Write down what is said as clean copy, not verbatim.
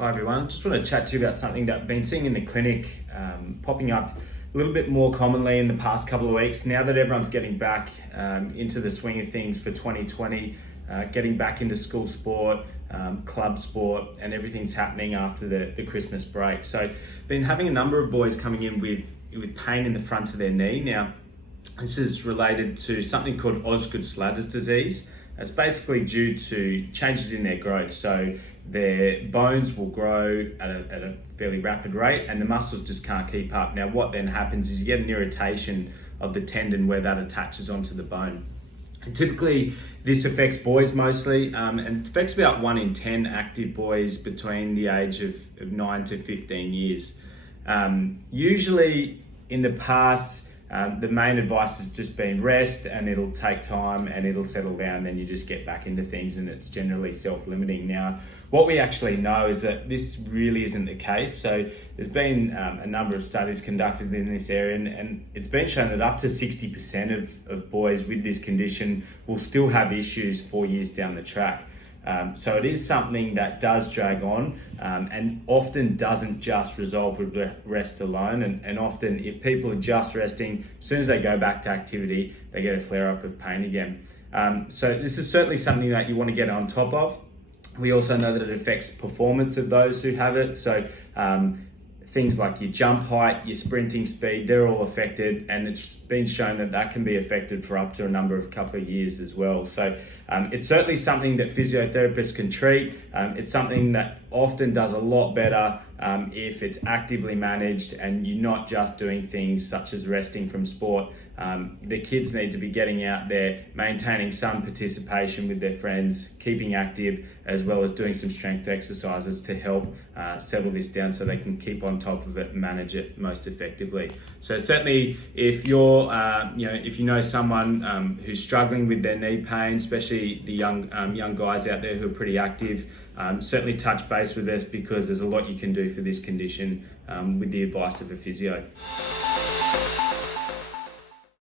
Hi everyone, just want to chat to you about something that I've been seeing in the clinic, popping up a little bit more commonly in the past couple of weeks. Now that everyone's getting back into the swing of things for 2020, getting back into school sport, club sport, and everything's happening after the Christmas break. So been having a number of boys coming in with pain in the front of their knee. Now, this is related to something called Osgood Schlotter's disease. It's basically due to changes in their growth. So their bones will grow at a fairly rapid rate and the muscles just can't keep up. Now, what then happens is you get an irritation of the tendon where that attaches onto the bone. And typically, this affects boys mostly, and it affects about 1 in 10 active boys between the age of 9 to 15 years. Usually in the past, the main advice has just been rest, and it'll take time and it'll settle down, then you just get back into things, and it's generally self-limiting. Now, what we actually know is that this really isn't the case. So there's been a number of studies conducted in this area, and it's been shown that up to 60% of boys with this condition will still have issues 4 years down the track. So it is something that does drag on and often doesn't just resolve with rest alone. And often if people are just resting, as soon as they go back to activity, they get a flare up of pain again. So this is certainly something that you want to get on top of. We also know that it affects performance of those who have it. So things like your jump height, your sprinting speed, they're all affected, and it's been shown that that can be affected for up to a couple of years as well. So it's certainly something that physiotherapists can treat. It's something that often does a lot better if it's actively managed and you're not just doing things such as resting from sport. The kids need to be getting out there, maintaining some participation with their friends, keeping active, as well as doing some strength exercises to help settle this down so they can keep on top of it and manage it most effectively. So certainly if you're, if you know someone who's struggling with their knee pain, especially the young guys out there who are pretty active, certainly touch base with us, because there's a lot you can do for this condition with the advice of a physio.